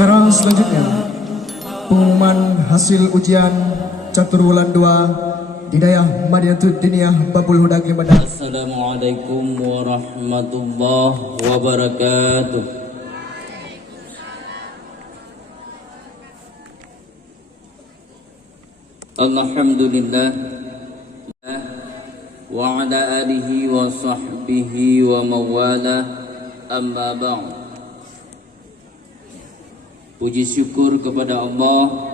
Acara selanjutnya, pengumuman hasil ujian catur wulan 2 Hidayah Madinatul Diniyah Babul Huda Glimadat. Assalamualaikum warahmatullahi wabarakatuh. Alhamdulillah wa ala alihi wa sahbihi wa mawala, amma ba'd. Puji syukur kepada Allah,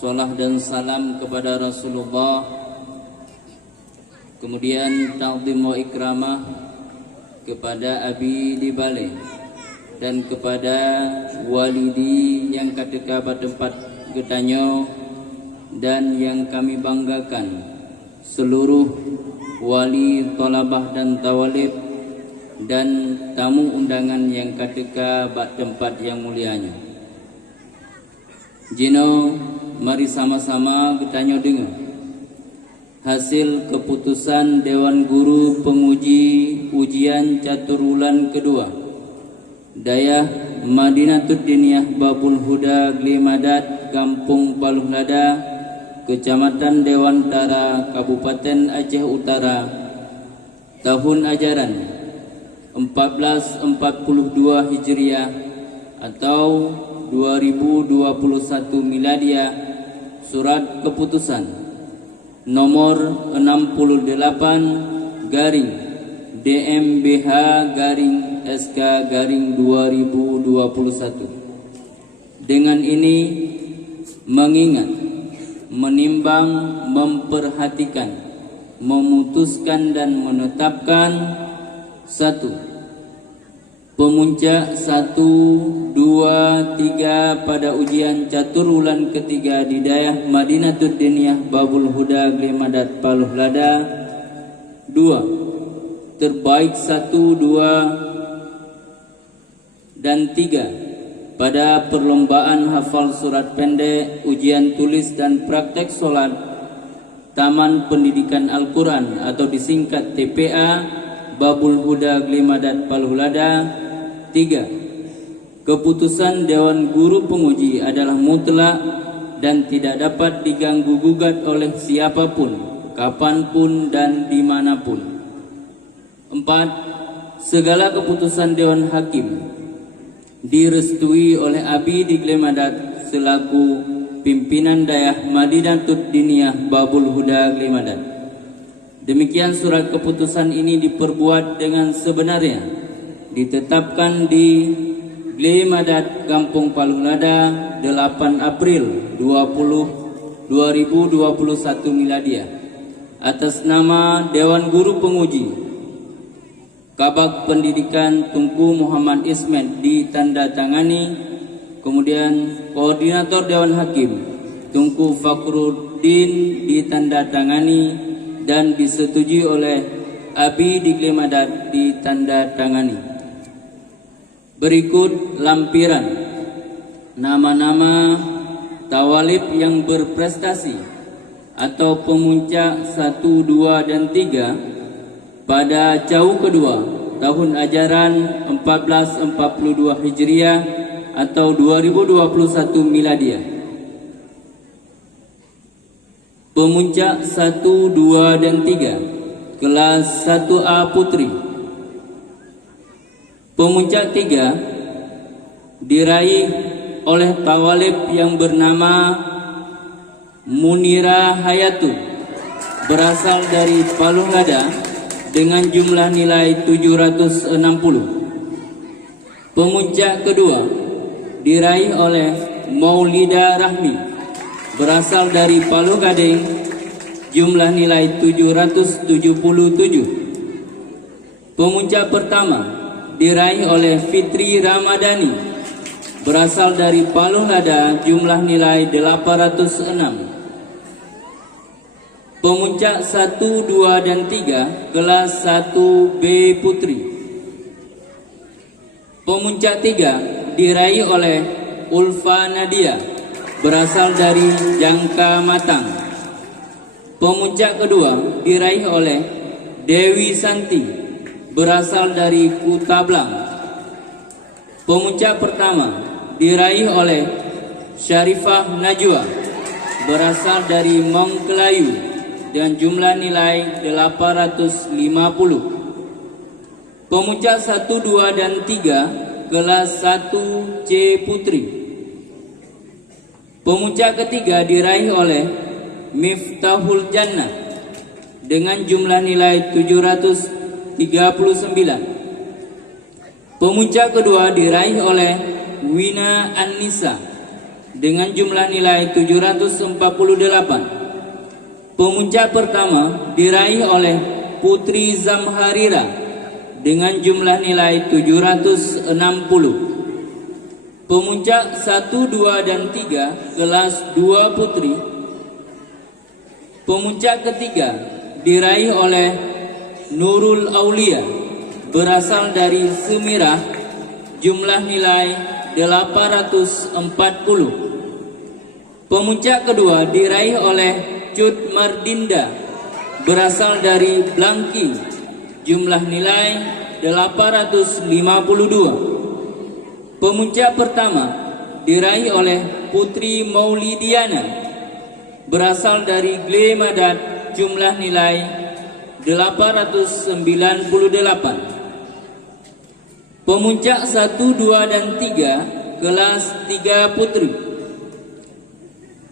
salat dan salam kepada Rasulullah, kemudian ta'zim wa ikramah kepada abi di bale dan kepada walidi yang ketika bertempat getanyo, dan yang kami banggakan seluruh wali thalabah dan tawalib dan tamu undangan yang ketika bertempat yang mulianya. Jino, mari sama-sama getanyo dengar hasil keputusan Dewan Guru Penguji Ujian Catur Wulan kedua Dayah Madinatul Diniyah Babul Huda Glimadat, Kampung Paluh Lada, Kecamatan Dewantara, Kabupaten Aceh Utara, tahun ajaran 1442 Hijriah atau 2021 Miladiah. Surat keputusan nomor 68 garing DMBH garing SK garing 2021. Dengan ini mengingat, menimbang, memperhatikan, memutuskan dan menetapkan: 1. Pemuncak 1, 2, 3 pada ujian catur wulan ketiga di Hidayah Madinatul Diniyah Babul Huda Glimadat Paluh Lada. 2. Terbaik 1, 2 dan 3 pada perlombaan hafal surat pendek, ujian tulis dan praktek solat Taman Pendidikan Al-Quran atau disingkat TPA Babul Huda Glimadat Paluh Lada. 3. Keputusan Dewan Guru Penguji adalah mutlak dan tidak dapat diganggu gugat oleh siapapun, kapanpun dan dimanapun. 4. Segala keputusan Dewan Hakim direstui oleh Abi di Glimadat selaku pimpinan Dayah Madinatul Diniyah Babul Huda Glimadat. Demikian surat keputusan ini diperbuat dengan sebenarnya, ditetapkan di Glimadat, Kampung Paluh Lada, 8 April 2021 Miladiah, atas nama Dewan Guru Penguji Kabak Pendidikan Tunku Muhammad Ismet ditandatangani, kemudian Koordinator Dewan Hakim Tunku Fakhruddin ditandatangani dan disetujui oleh Abi di Glimadat ditandatangani. Berikut lampiran nama-nama tawalib yang berprestasi atau pemuncak 1, 2 dan 3 pada jauh kedua tahun ajaran 1442 Hijriah atau 2021 Miladiah. Pemuncak 1, 2 dan 3 kelas 1A Putri. Pemuncak 3 diraih oleh tawalib yang bernama Munira Hayatu, berasal dari Paluh Lada, dengan jumlah nilai 760. Pemuncak kedua diraih oleh Maulida Rahmi, berasal dari Paluh Gading, jumlah nilai 777. Pemuncak pertama diraih oleh Fitri Ramadhani, berasal dari Paluh Lada, jumlah nilai 806. Pemuncak 1, 2 dan 3 kelas 1B Putri. Pemuncak 3 diraih oleh Ulfa Nadia, berasal dari Jangka Matang. Pemuncak kedua diraih oleh Dewi Santi, berasal dari Kutablang. Pemuncak pertama diraih oleh Syarifah Najwa berasal dari Mongkelayu dengan jumlah nilai 850. Pemuncak 1, 2, dan 3 kelas 1 C Putri. Pemuncak ketiga diraih oleh Miftahul Jannah dengan jumlah nilai 739. Pemuncak kedua diraih oleh Wina An-Nisa dengan jumlah nilai 748. Pemuncak pertama diraih oleh Putri Zamharira dengan jumlah nilai 760. Pemuncak 1, 2, dan 3 kelas 2 Putri. Pemuncak ketiga diraih oleh Nurul Aulia berasal dari Semirah, jumlah nilai 840. Pemuncak kedua diraih oleh Cut Mardinda berasal dari Blangki, jumlah nilai 852. Pemuncak pertama diraih oleh Putri Maulidiana berasal dari Glemadat, jumlah nilai 898. Pemuncak 1, 2, dan 3 kelas 3 Putri.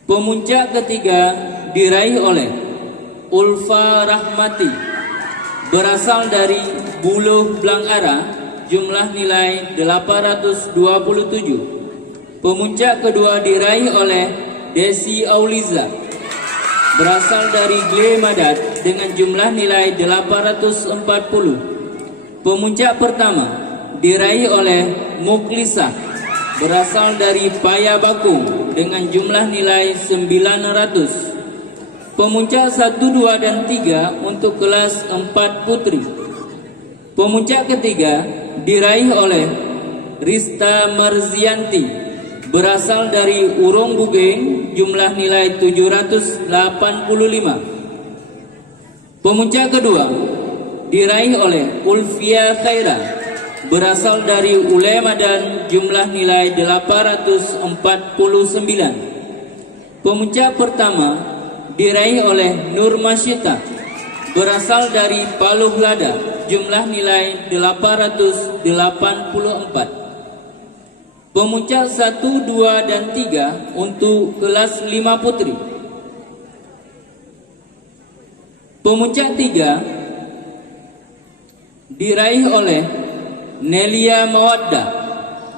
Pemuncak ketiga diraih oleh Ulfa Rahmati berasal dari Buluh Blangara, jumlah nilai 827. Pemuncak kedua diraih oleh Desi Auliza berasal dari Glemadat dengan jumlah nilai 840. Pemuncak pertama diraih oleh Muklisah berasal dari Payabakung dengan jumlah nilai 900. Pemuncak 1, 2, dan 3 untuk kelas 4 Putri. Pemuncak ketiga diraih oleh Rista Marzianti berasal dari Urung Bugeng, jumlah nilai 785. Pemuncak kedua diraih oleh Ulfia Khaira berasal dari Ulemadan, jumlah nilai 849. Pemuncak pertama diraih oleh Nur Masyita berasal dari Paluh Lada, jumlah nilai 884. Pemuncak 1, 2, dan 3 untuk kelas 5 Putri. Pemuncak 3 diraih oleh Nelia Mawadda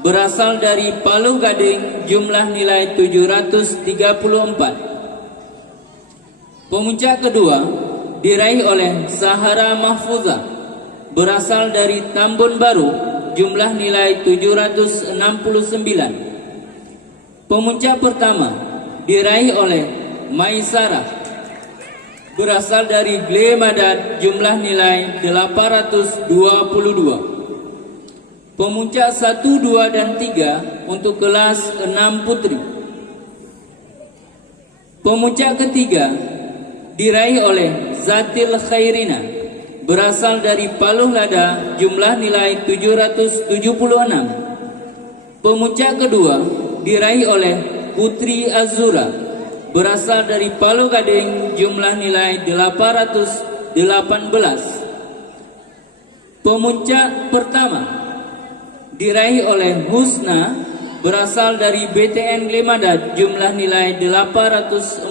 berasal dari Paluh Gading, jumlah nilai 734. Pemuncak kedua diraih oleh Sahara Mahfuza berasal dari Tambun Baru, jumlah nilai 769. Pemuncak pertama diraih oleh Maisarah berasal dari Glemadat, jumlah nilai 822. Pemuncak 1, 2, dan 3 untuk kelas 6 Putri. Pemuncak ketiga diraih oleh Zatil Khairina berasal dari Paluh Lada, jumlah nilai 776. Pemuncak kedua diraih oleh Putri Azura berasal dari Paluh Gading, jumlah nilai 818. Pemuncak pertama diraih oleh Husna berasal dari BTN Glemadat, jumlah nilai 846.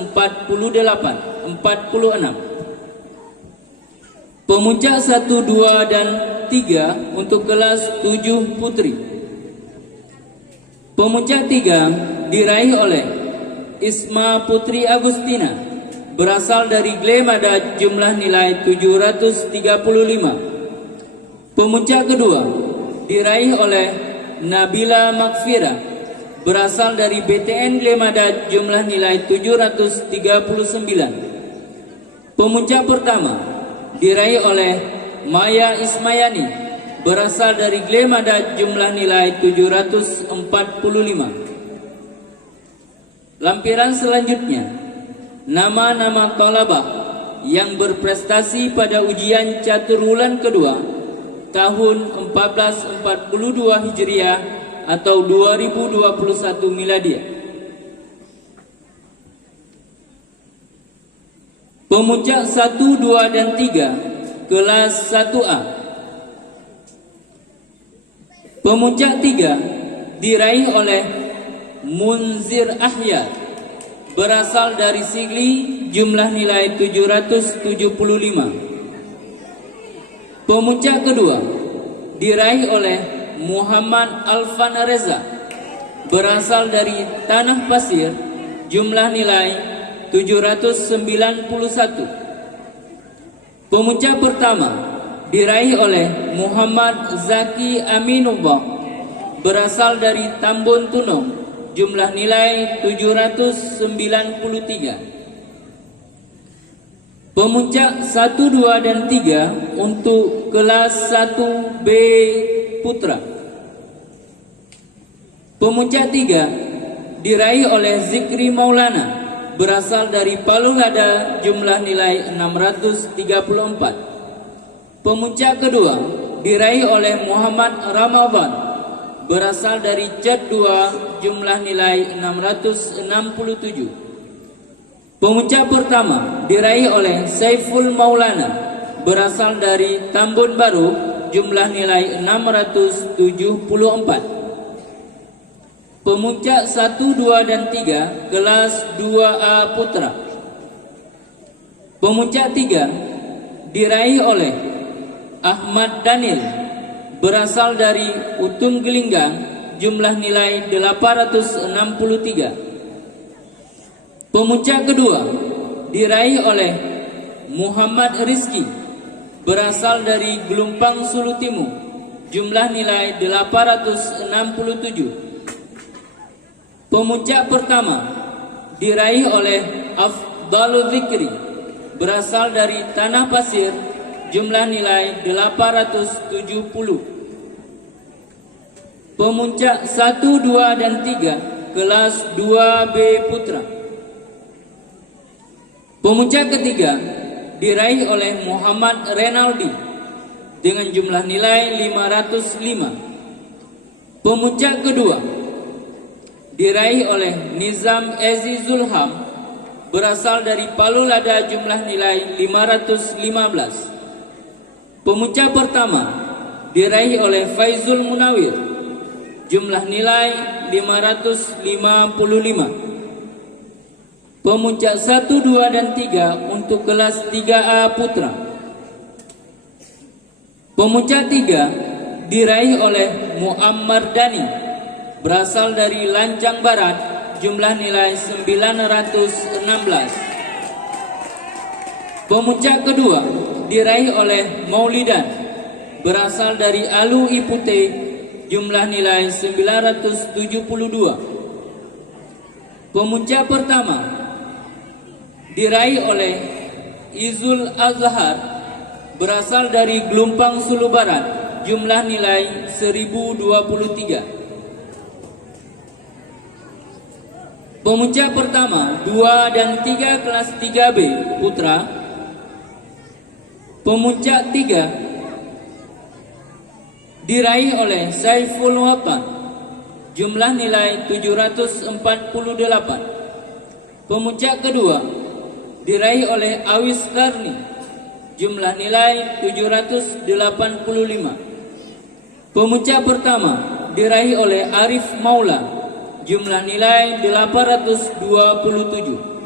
Pemuncak 1, 2, dan 3 untuk kelas 7 Putri. Pemuncak 3 diraih oleh Isma Putri Agustina berasal dari Glemadat, jumlah nilai 735. Pemuncak kedua diraih oleh Nabila Makfira berasal dari BTN Glemadat, jumlah nilai 739. Pemuncak pertama diraih oleh Maya Ismayani berasal dari Glemadat, jumlah nilai 745. Lampiran selanjutnya, nama-nama thalabah yang berprestasi pada ujian catur wulan kedua tahun 1442 Hijriah atau 2021 miladiah. Pemuncak 1, 2, dan 3 kelas 1A. Pemuncak 3 diraih oleh Munzir Ahyar, berasal dari Sigli, jumlah nilai 775. Pemuncak kedua diraih oleh Muhammad Alfan Reza, berasal dari Tanah Pasir, jumlah nilai 791. Pemuncak pertama diraih oleh Muhammad Zaki Aminullah, berasal dari Tambun Tunong, jumlah nilai 793. Pemuncak 1, 2, dan 3 untuk kelas 1B Putra. Pemuncak 3 diraih oleh Zikri Maulana, berasal dari Palu Lada, jumlah nilai 634. Pemuncak kedua diraih oleh Muhammad Ramadan, berasal dari Cet 2, jumlah nilai 667. Pemuncak pertama diraih oleh Saiful Maulana, berasal dari Tambun Baru, jumlah nilai 674. Pemuncak 1, 2, dan 3 kelas 2A Putra. Pemuncak 3 diraih oleh Ahmad Daniel, berasal dari Utung Gelinggang, jumlah nilai 863. Pemuncak kedua diraih oleh Muhammad Rizki, berasal dari Gelumpang Sulu Timur, jumlah nilai 867. Pemuncak pertama diraih oleh Afdalul Zikri, berasal dari Tanah Pasir, jumlah nilai 870. Pemuncak 1, 2, dan 3 kelas 2B Putra. Pemuncak ketiga diraih oleh Muhammad Renaldi dengan jumlah nilai 505. Pemuncak kedua diraih oleh Nizam Ezi Zulham, berasal dari Palu Lada, jumlah nilai 515. Pemuncak pertama diraih oleh Faizul Munawir, jumlah nilai 555. Pemuncak 1, 2, dan 3 untuk kelas 3A Putra. Pemuncak 3 diraih oleh Muammar Dani, berasal dari Lancang Barat, jumlah nilai 916. Pemuncak kedua diraih oleh Maulidan, berasal dari Alu Ipute, jumlah nilai 972. Pemuncak pertama diraih oleh Izul Azhar, berasal dari Gelumpang Sulu Barat, jumlah nilai 1023. Pemuncak pertama 2 dan 3 kelas 3B Putra. Pemuncak 3 diraih oleh Saiful Watan, jumlah nilai 748. Pemuncak kedua diraih oleh Awis Karni, jumlah nilai 785. Pemuncak pertama diraih oleh Arif Maula, jumlah nilai 827.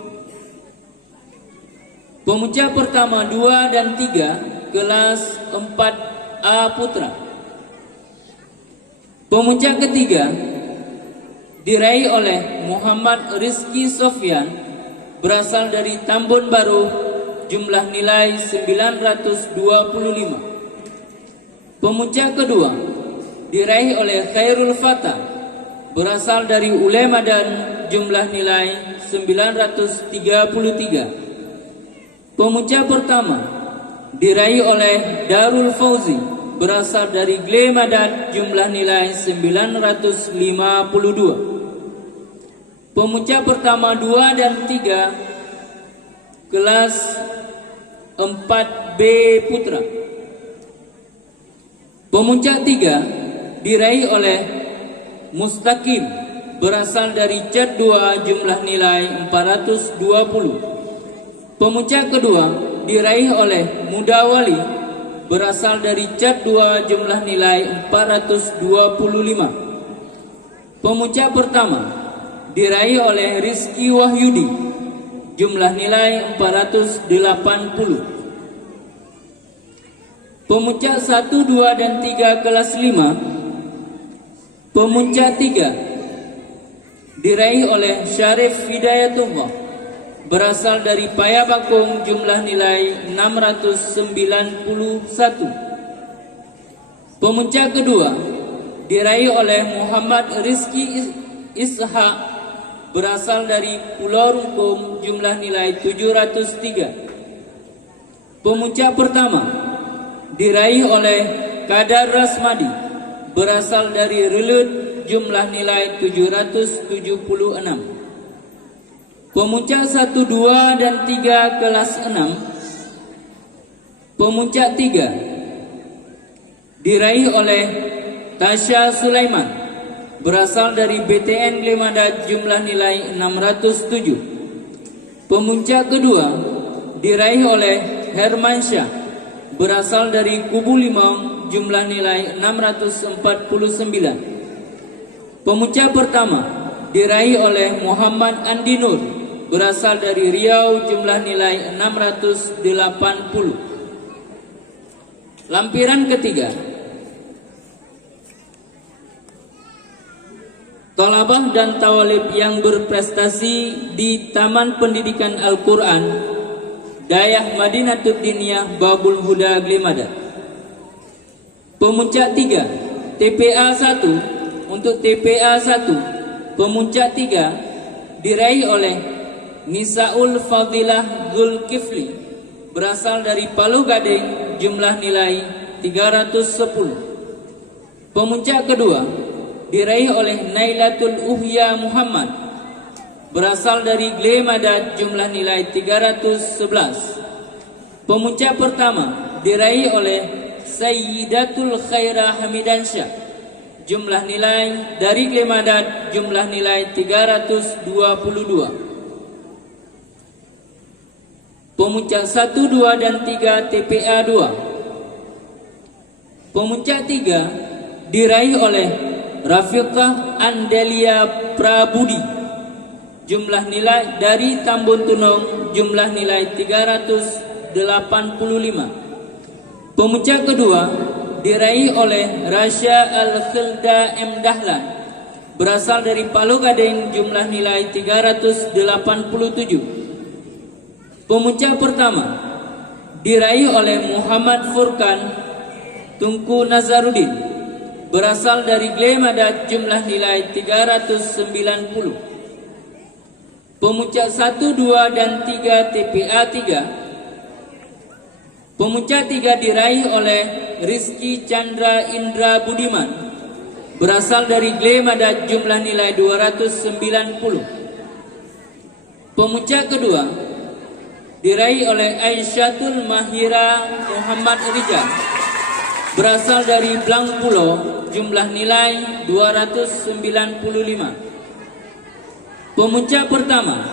Pemuncak pertama 2 dan 3 kelas 4A Putra. Pemuncak ketiga diraih oleh Muhammad Rizki Sofyan, berasal dari Tambun Baru, jumlah nilai 925. Pemuncak kedua diraih oleh Khairul Fatah, berasal dari Ulemadan, jumlah nilai 933. Pemuncak pertama diraih oleh Darul Fauzi, berasal dari Glemadan, jumlah nilai 952. Pemuncak pertama 2 dan 3 kelas 4B Putra. Pemuncak 3 diraih oleh Mustaqim berasal dari cat 2 jumlah nilai 420. Pemuncak kedua diraih oleh Mudawali berasal dari cat 2 jumlah nilai 425. Pemuncak pertama diraih oleh Rizky Wahyudi jumlah nilai 480. Pemuncak 1, 2, dan 3 kelas 5. Pemuncak 3 diraih oleh Syarif Hidayatullah berasal dari Payabakung jumlah nilai 691. Pemuncak kedua diraih oleh Muhammad Rizki Ishak berasal dari Pulau Rungkum jumlah nilai 703. Pemuncak pertama diraih oleh Kadar Rasmadi berasal dari Relut jumlah nilai 776. Pemuncak 1, 2, dan 3 kelas 6. Pemuncak 3 diraih oleh Tasya Sulaiman berasal dari BTN Glemada jumlah nilai 607. Pemuncak kedua diraih oleh Hermansyah berasal dari Kubu Limau jumlah nilai 649. Pemuncak pertama diraih oleh Muhammad Andi Nur berasal dari Riau jumlah nilai 680. Lampiran ketiga, Thalabah dan Tawalib yang berprestasi di Taman Pendidikan Al-Quran Dayah Madinatul Diniyah Babul Huda Glemada. Pemuncak 3 TPA 1. Untuk TPA 1 pemuncak 3 diraih oleh Nisaul Fadilah Zulkifli berasal dari Palu Gading jumlah nilai 310. Pemuncak kedua diraih oleh Nailatul Uhya Muhammad berasal dari Glemada jumlah nilai 311. Pemuncak pertama diraih oleh Sayyidatul Khairah Hamidansyah jumlah nilai dari Glemada jumlah nilai 322. Pemuncak 1, 2, dan 3 TPA 2. Pemuncak 3 diraih oleh Rafiqah Andelia Prabudi jumlah nilai dari Tambun Tunong jumlah nilai 385. Pemuncak kedua diraih oleh Rasya Al-Khilda M. Dahlan berasal dari Palu Gading jumlah nilai 387. Pemuncak pertama diraih oleh Muhammad Furkan Tunku Nazarudin berasal dari Glemada jumlah nilai 390. Pemuncak 1, 2, dan 3 TPA 3. Pemuncak 3 diraih oleh Rizky Chandra Indra Budiman berasal dari Glemada jumlah nilai 290. Pemuncak kedua diraih oleh Aisyatul Mahira Muhammad Rijal berasal dari Blangpulo jumlah nilai 295. Pemuncak pertama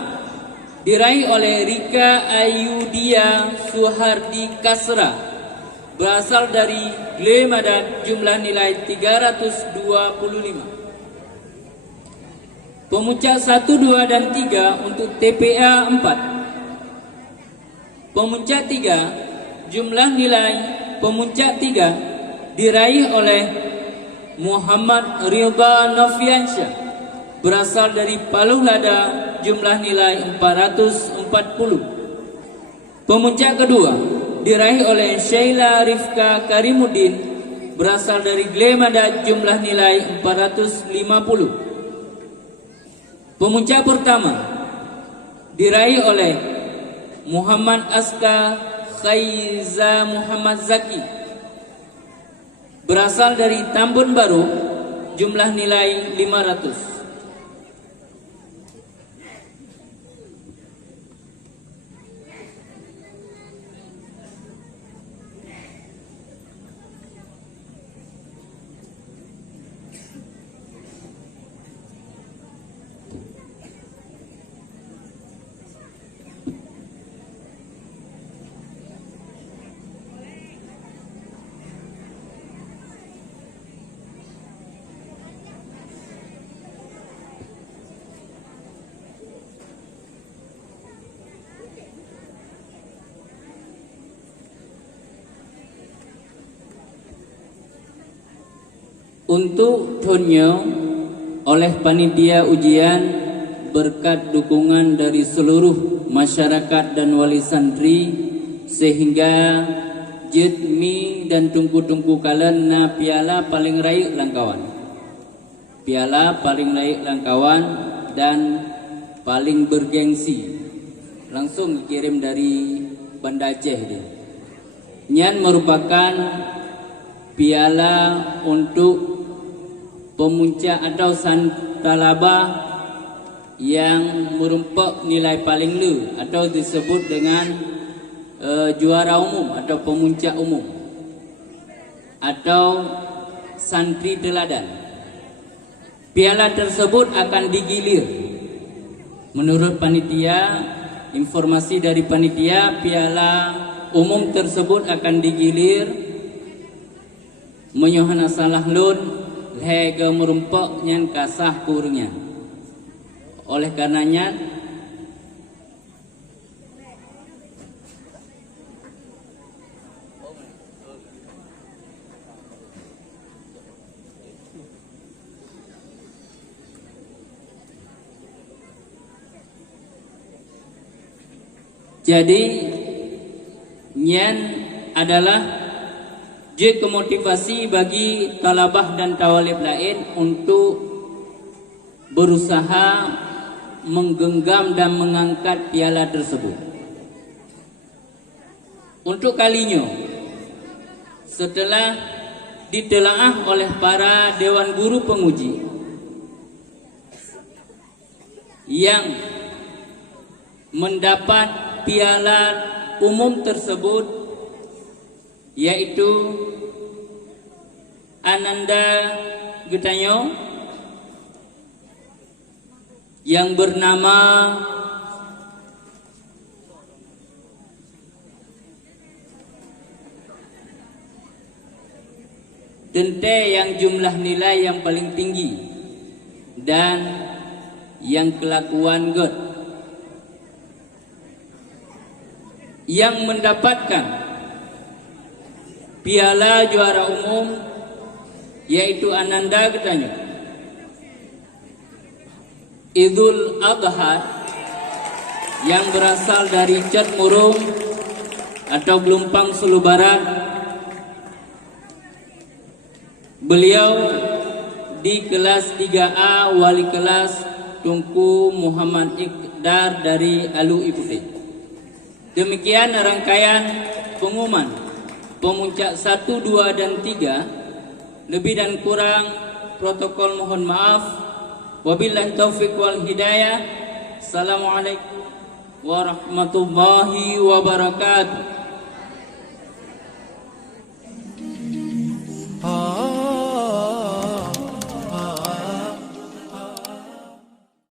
diraih oleh Rika Ayudia Suhardi Kasra berasal dari Glemada jumlah nilai 325. Pemuncak 1, 2, dan 3 untuk TPA 4. Pemuncak 3 jumlah nilai pemuncak 3 diraih oleh Muhammad Ridha Noviansyah berasal dari Palu Lada jumlah nilai 440. Pemuncak kedua diraih oleh Sheila Rifka Karimuddin berasal dari Glemada jumlah nilai 450. Pemuncak pertama diraih oleh Muhammad Aska Khaiza Muhammad Zaki berasal dari Tambun Baru jumlah nilai 500. Untuk Tonyo oleh panitia ujian berkat dukungan dari seluruh masyarakat dan wali santri sehingga jetmi dan tungku-tungku kalian na piala paling raik langkawan. Piala paling raik langkawan dan paling bergengsi. Langsung dikirim dari Banda Aceh dia. Nyan merupakan piala untuk pemuncak atau santalaba yang merumpak nilai paling lu atau disebut dengan juara umum atau pemuncak umum atau santri teladan. Piala tersebut akan digilir. Menurut panitia, informasi dari panitia, piala umum tersebut akan digilir menyohana salah lun lega merumpak nyan kasah kurungnya. Oleh karenanya jadi nyan adalah juga motivasi bagi talabah dan tawalib lain untuk berusaha menggenggam dan mengangkat piala tersebut. Untuk kalinya, setelah ditelaah oleh para dewan guru penguji yang mendapat piala umum tersebut, yaitu Ananda Getanyo yang bernama Dente yang jumlah nilai yang paling tinggi dan yang kelakuan god, yang mendapatkan piala juara umum yaitu Ananda Getanyo. Idul Adha yang berasal dari Cat Murung atau Gelumpang Sulu Barat. Beliau di kelas 3A wali kelas Tunku Muhammad Iqdar dari Alu Iputih. Demikian rangkaian pengumuman pemuncak 1, 2, dan 3. Lebih dan kurang protokol mohon maaf. Wabillahi taufiq wal hidayah. Assalamualaikum warahmatullahi wabarakatuh.